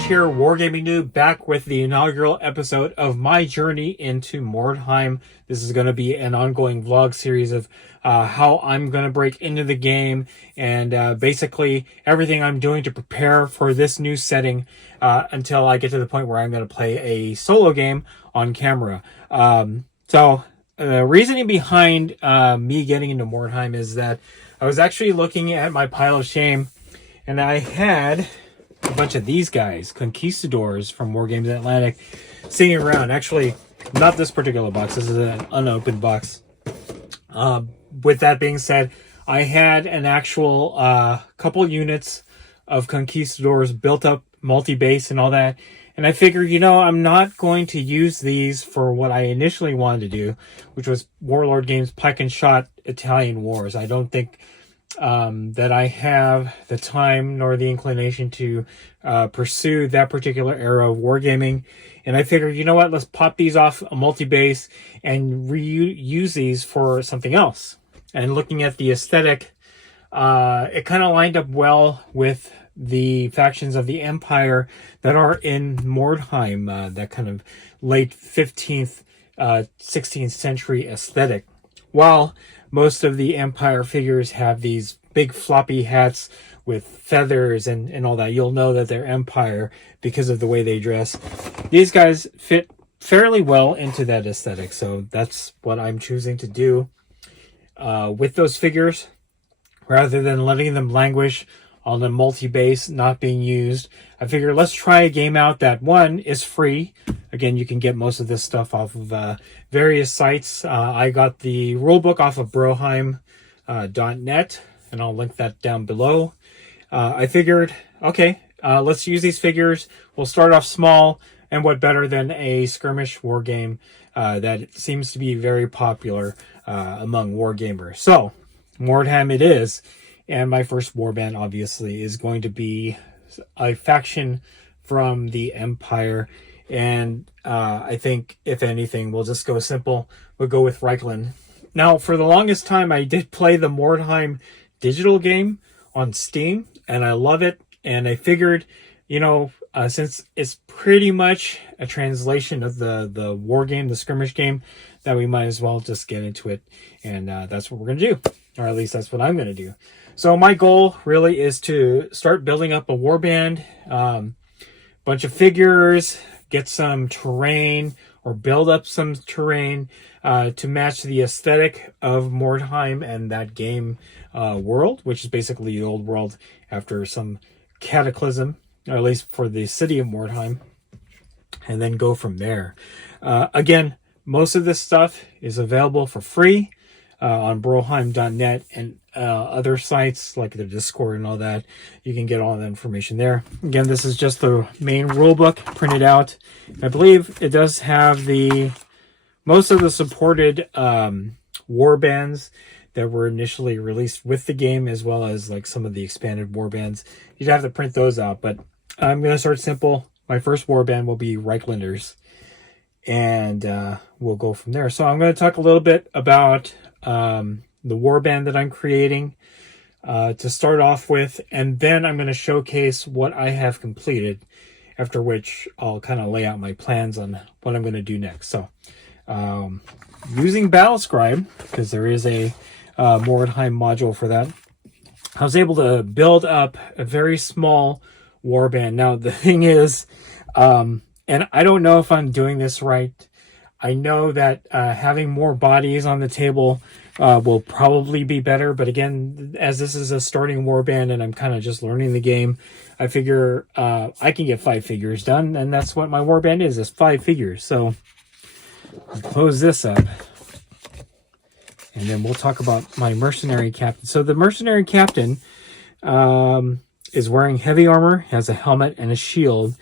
Josh here, Wargaming Noob, back with the inaugural episode of my journey into Mordheim. This is going to be an ongoing vlog series of how I'm going to break into the game and basically everything I'm doing to prepare for this new setting until I get to the point where I'm going to play a solo game on camera. So the reasoning behind me getting into Mordheim is that I was actually looking at my pile of shame and I had a bunch of these guys, conquistadors from Wargames Atlantic, sitting around. Actually, not this particular box. This is an unopened box. With that being said, I had an actual couple units of conquistadors built up, multi-base and all that. And I figured, you know, I'm not going to use these for what I initially wanted to do, which was Warlord Games Pike and Shot Italian Wars. I don't think that I have the time nor the inclination to pursue that particular era of wargaming. And I figured, you know what, let's pop these off a multi-base and reuse these for something else. And looking at the aesthetic, it kind of lined up well with the factions of the Empire that are in Mordheim, that kind of late 15th, 16th century aesthetic. While most of the Empire figures have these big floppy hats with feathers and all that, you'll know that they're Empire because of the way they dress. These guys fit fairly well into that aesthetic, so that's what I'm choosing to do with those figures, rather than letting them languish on the multi-base not being used. I figure let's try a game out that, one, is free. Again, you can get most of this stuff off of various sites. I got the rulebook off of broheim.net, and I'll link that down below. I figured, okay, let's use these figures. We'll start off small, and what better than a skirmish war game that seems to be very popular among war gamers. So, Mordheim it is. And my first warband, obviously, is going to be a faction from the Empire. And I think, if anything, we'll just go simple. We'll go with Reichland. Now, for the longest time, I did play the Mordheim digital game on Steam, and I love it. And I figured, you know, since it's pretty much a translation of the war game, the skirmish game, that we might as well just get into it. And that's what we're going to do. Or at least that's what I'm going to do. So my goal really is to start building up a warband, bunch of figures, get some terrain or build up some terrain to match the aesthetic of Mordheim and that game world, which is basically the old world after some cataclysm, or at least for the city of Mordheim, and then go from there. Again, most of this stuff is available for free on broheim.net and other sites like the Discord and all that. You can get all the information there. Again, this is just the main rulebook printed out. I believe it does have most of the supported war bands that were initially released with the game, as well as like some of the expanded war bands. You'd have to print those out, but I'm going to start simple. My first war band will be Reichlanders, and we'll go from there. So I'm going to talk a little bit about the warband that I'm creating to start off with, and then I'm going to showcase what I have completed, after which I'll kind of lay out my plans on what I'm going to do next. So using Battlescribe, because there is a Mordheim module for that, I was able to build up a very small warband. Now the thing is, and I don't know if I'm doing this right, I know that having more bodies on the table will probably be better. But again, as this is a starting warband and I'm kind of just learning the game, I figure I can get 5 figures done. And that's what my warband is 5 figures. So I'll close this up. And then we'll talk about my mercenary captain. So the mercenary captain is wearing heavy armor, has a helmet and a shield.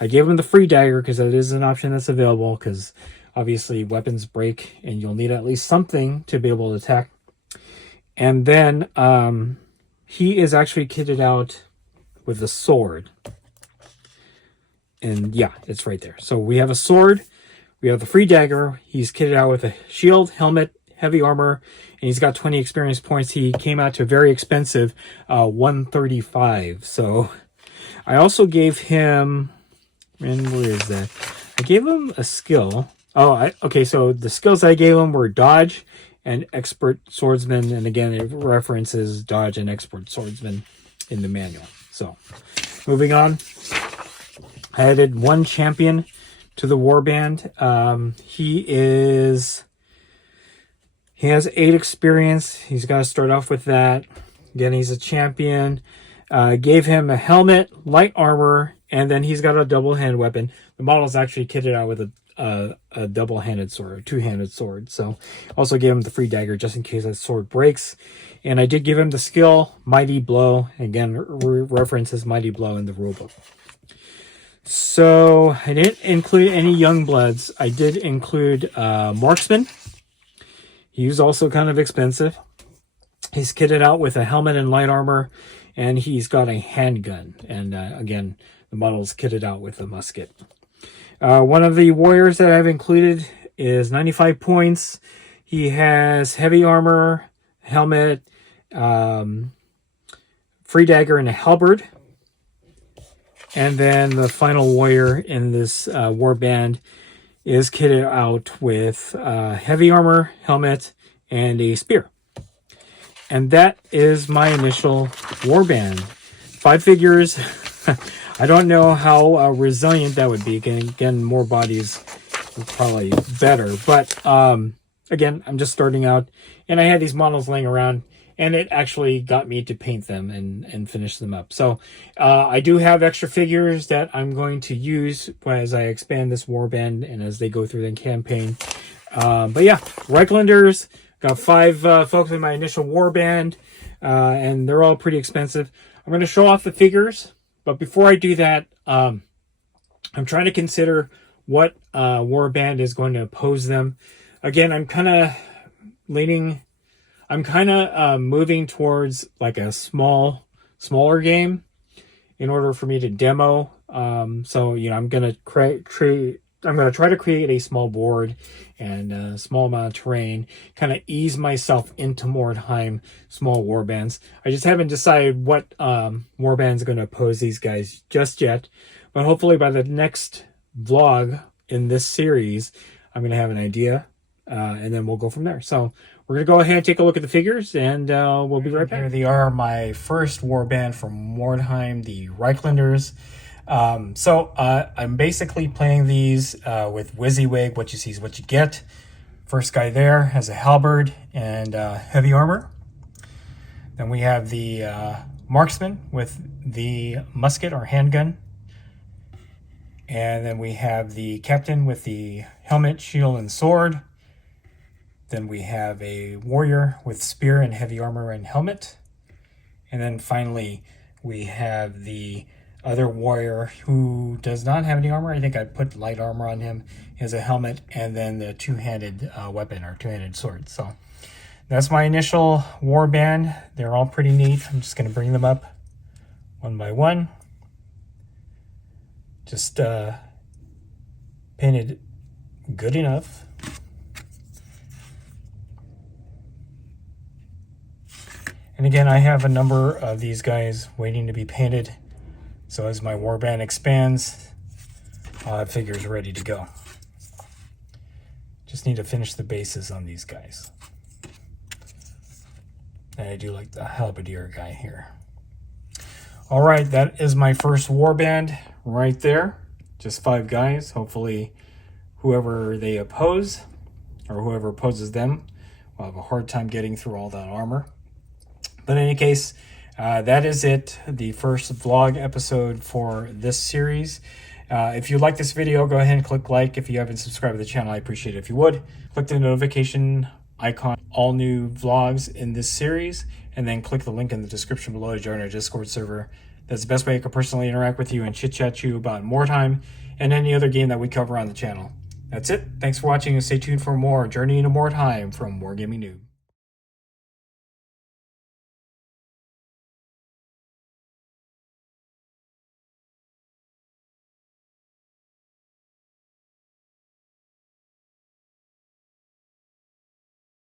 I gave him the free dagger because that is an option that's available, because obviously weapons break and you'll need at least something to be able to attack. And then he is actually kitted out with a sword. And yeah, it's right there. So we have a sword, we have the free dagger, he's kitted out with a shield, helmet, heavy armor, and he's got 20 experience points. He came out to a very expensive 135. So I also gave him And where is that? I gave him a skill. Oh, okay, so the skills I gave him were dodge and expert swordsman. And again, it references dodge and expert swordsman in the manual. So, moving on. I added one champion to the warband. He has 8 experience. He's got to start off with that. Again, he's a champion. Gave him a helmet, light armor, and then he's got a double-handed weapon. The model is actually kitted out with a double-handed sword, a two-handed sword. So also gave him the free dagger just in case that sword breaks. And I did give him the skill, Mighty Blow. Again, references Mighty Blow in the rulebook. So I didn't include any young bloods. I did include Marksman. He's also kind of expensive. He's kitted out with a helmet and light armor, and he's got a handgun. And again, the model is kitted out with a musket. One of the warriors that I've included is 95 points. He has heavy armor, helmet, free dagger, and a halberd. And then the final warrior in this warband is kitted out with heavy armor, helmet, and a spear. And that is my initial warband. 5 figures. I don't know how resilient that would be. Again, more bodies are probably better. But again, I'm just starting out. And I had these models laying around. And it actually got me to paint them and finish them up. So I do have extra figures that I'm going to use as I expand this warband and as they go through the campaign. But yeah, Reichlanders. Got 5 folks in my initial warband. And they're all pretty expensive. I'm going to show off the figures. But before I do that, I'm trying to consider what warband is going to oppose them. Again, I'm kind of moving towards like a smaller game in order for me to demo. So, you know, I'm going to try to create a small board and a small amount of terrain, kind of ease myself into Mordheim small warbands. I just haven't decided what warband's going to oppose these guys just yet, but hopefully by the next vlog in this series, I'm going to have an idea, and then we'll go from there. So we're going to go ahead and take a look at the figures, and we'll be right back. Here they are, my first warband from Mordheim, the Reichlanders. So I'm basically playing these with WYSIWYG. What you see is what you get. First guy there has a halberd and heavy armor. Then we have the marksman with the musket or handgun. And then we have the captain with the helmet, shield, and sword. Then we have a warrior with spear and heavy armor and helmet. And then finally we have the other warrior who does not have any armor. I think I put light armor on him. He has a helmet and then the two-handed weapon or two-handed sword. So that's my initial warband. They're all pretty neat. I'm just going to bring them up one by one. Just painted good enough. And again, I have a number of these guys waiting to be painted. So as my warband expands, I'll have figures ready to go. Just need to finish the bases on these guys. And I do like the halberdier guy here. All right, that is my first warband right there. Just 5 guys. Hopefully whoever they oppose or whoever opposes them will have a hard time getting through all that armor. But in any case, that is it, the first vlog episode for this series. If you like this video, go ahead and click like. If you haven't subscribed to the channel, I appreciate it if you would. Click the notification icon, all new vlogs in this series, and then click the link in the description below to join our Discord server. That's the best way I can personally interact with you and chit-chat you about Mordheim and any other game that we cover on the channel. That's it. Thanks for watching, and stay tuned for more Journey into Mordheim from WarGamingNewb's.